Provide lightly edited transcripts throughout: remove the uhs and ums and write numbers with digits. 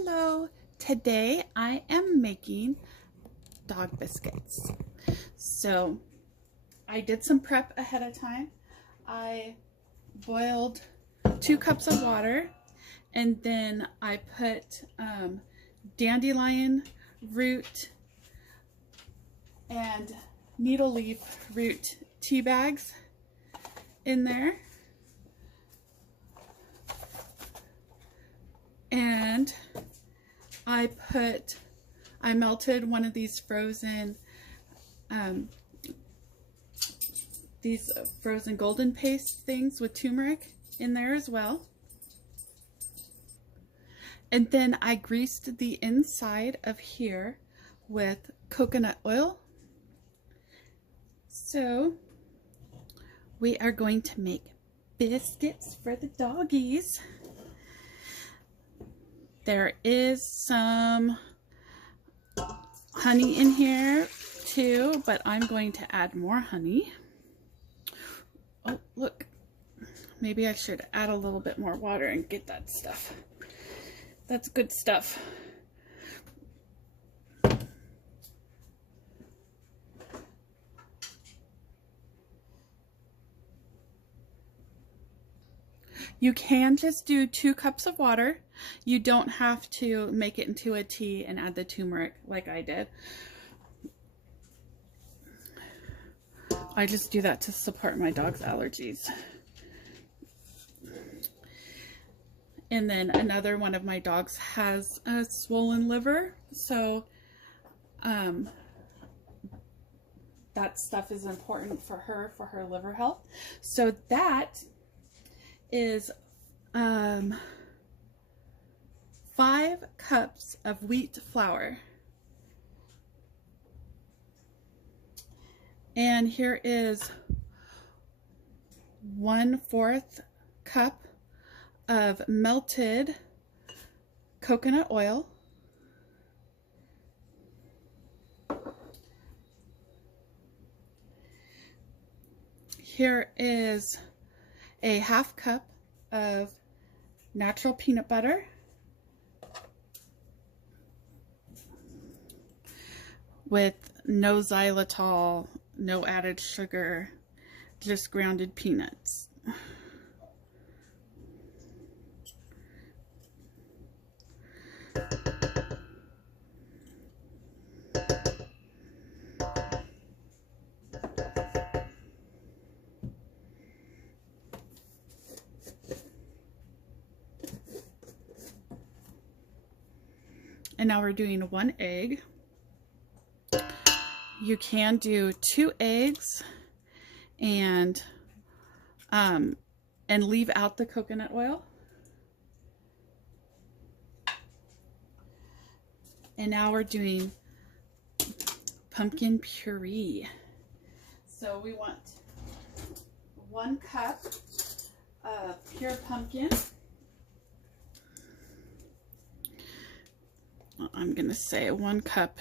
Hello, today I am making dog biscuits. So I did some prep ahead of time. I boiled 2 cups of water and then I put dandelion root and needle leaf root tea bags in there. And I melted one of these frozen golden paste things with turmeric in there as well. And then I greased the inside of here with coconut oil. So we are going to make biscuits for the doggies. There is some honey in here too, but I'm going to add more honey. Oh, look. Maybe I should add a little bit more water and get that stuff. That's good stuff. You can just do 2 cups of water. You don't have to make it into a tea and add the turmeric like I did. I just do that to support my dog's allergies. And then another one of my dogs has a swollen liver, so that stuff is important for her liver health. So that is 5 cups of wheat flour. And here is 1/4 cup of melted coconut oil. Here is a 1/2 cup of natural peanut butter, with no xylitol, no added sugar, just grounded peanuts. And now we're doing 1 egg. You can do 2 eggs and leave out the coconut oil. And now we're doing pumpkin puree. So we want 1 cup of pure pumpkin. I'm gonna say 1 cup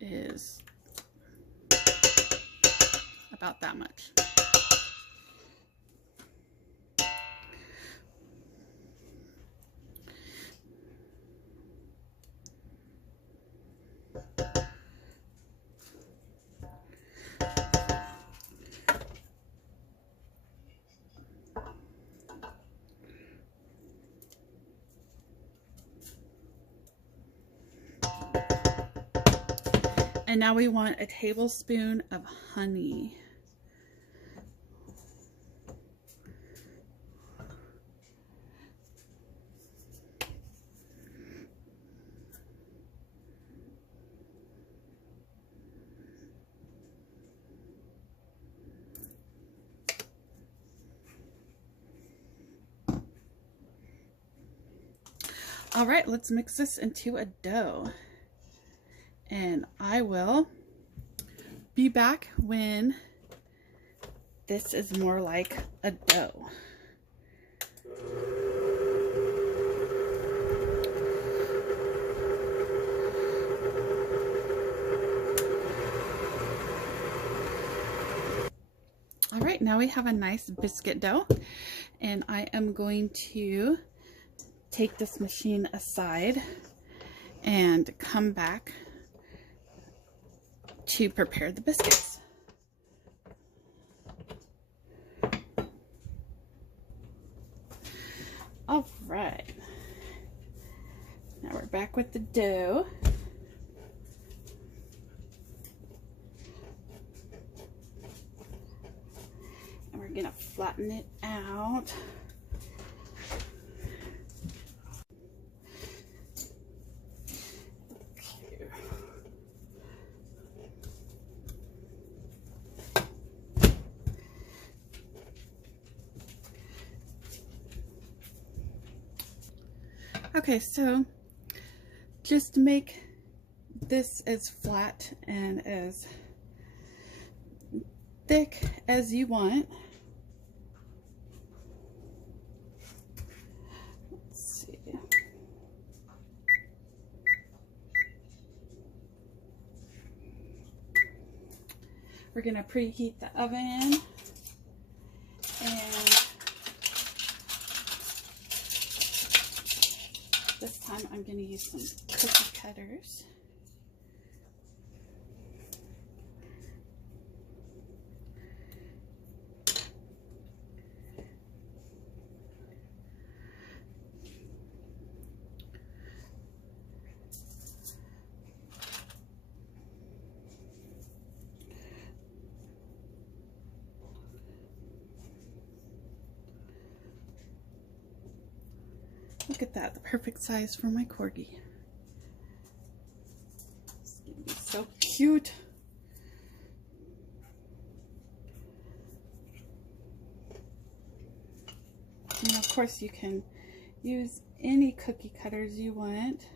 is about that much. And now we want a tablespoon of honey. All right, let's mix this into a dough. And I will be back when this is more like a dough. All right, now we have a nice biscuit dough, and I am going to take this machine aside and come back to prepare the biscuits. All right, now we're back with the dough. And we're gonna flatten it out. Okay, so just to make this as flat and as thick as you want. Let's see. We're gonna preheat the oven, and this time I'm going to use some cookie cutters. Look at that, the perfect size for my corgi. It's gonna be so cute. And of course you can use any cookie cutters you want.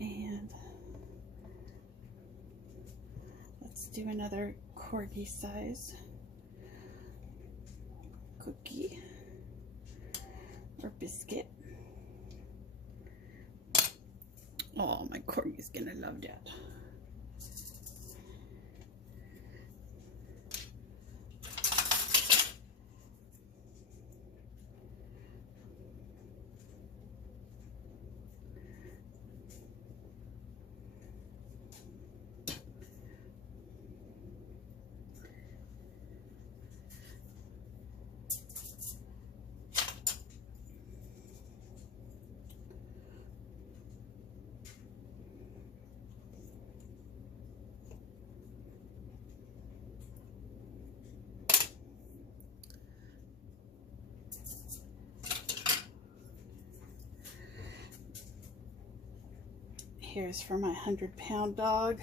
And let's do another corgi size cookie or biscuit. Oh, my corgi's gonna love that. Here's for my 100-pound dog.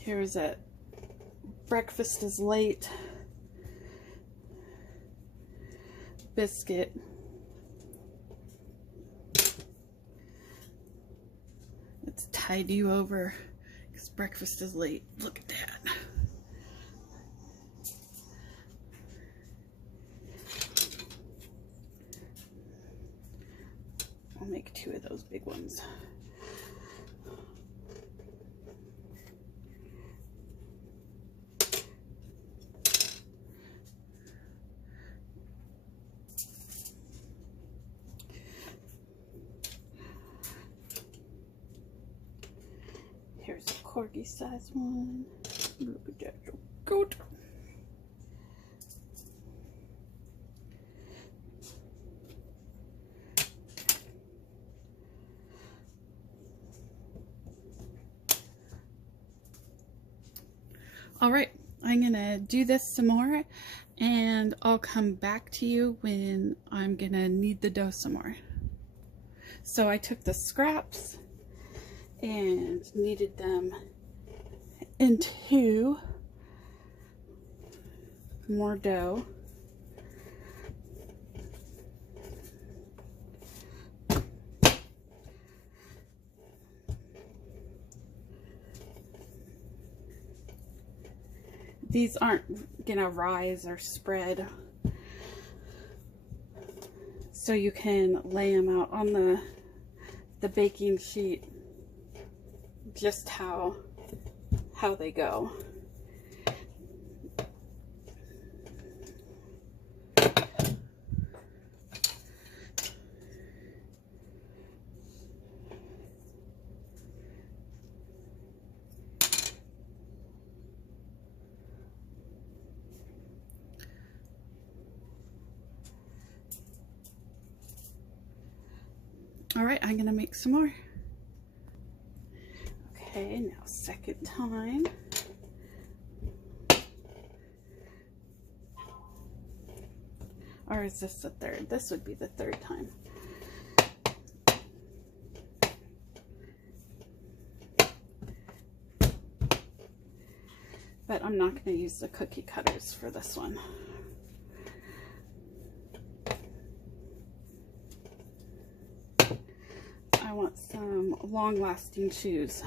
Here's a breakfast is late biscuit. Let's tide you over because breakfast is late. Look at that. I'll make 2 of those big ones. Here's a corgi size one. Look at that, so good. All right, I'm gonna do this some more and I'll come back to you when I'm gonna knead the dough some more. So I took the scraps and kneaded them into more dough. these aren't gonna rise or spread. So you can lay them out on the baking sheet just how they go. All right, I'm gonna make some more. Okay, now second time. Or is this the third? This would be the third time. But I'm not going to use the cookie cutters for this one. I want some long-lasting shoes.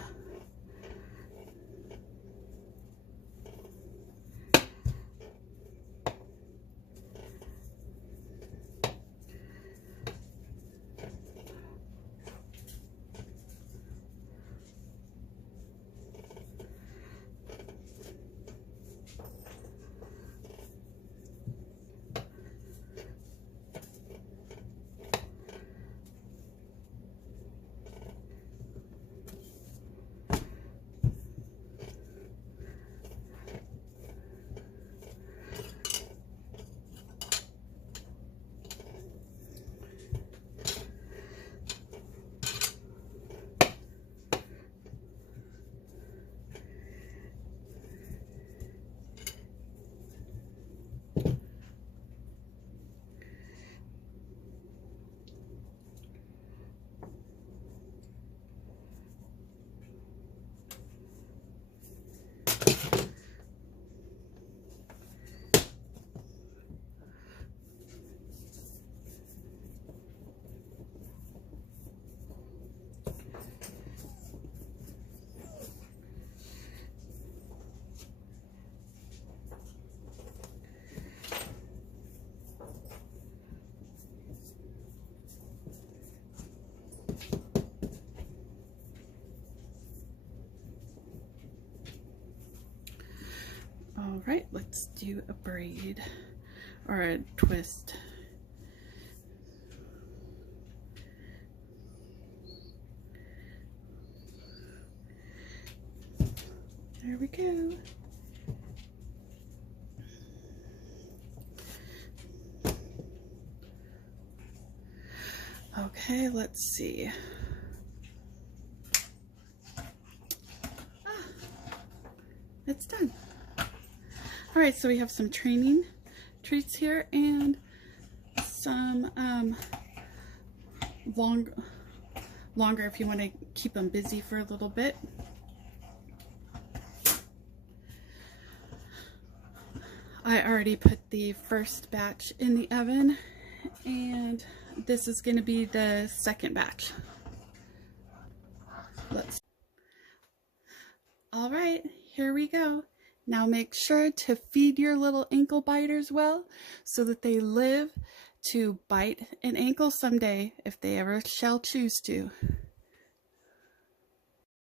All right, let's do a braid or a twist. There we go. Okay, let's see. It's done. All right, so we have some training treats here and some longer if you want to keep them busy for a little bit. I already put the first batch in the oven, and this is going to be the second batch. All right, here we go. Now make sure to feed your little ankle biters well so that they live to bite an ankle someday if they ever shall choose to.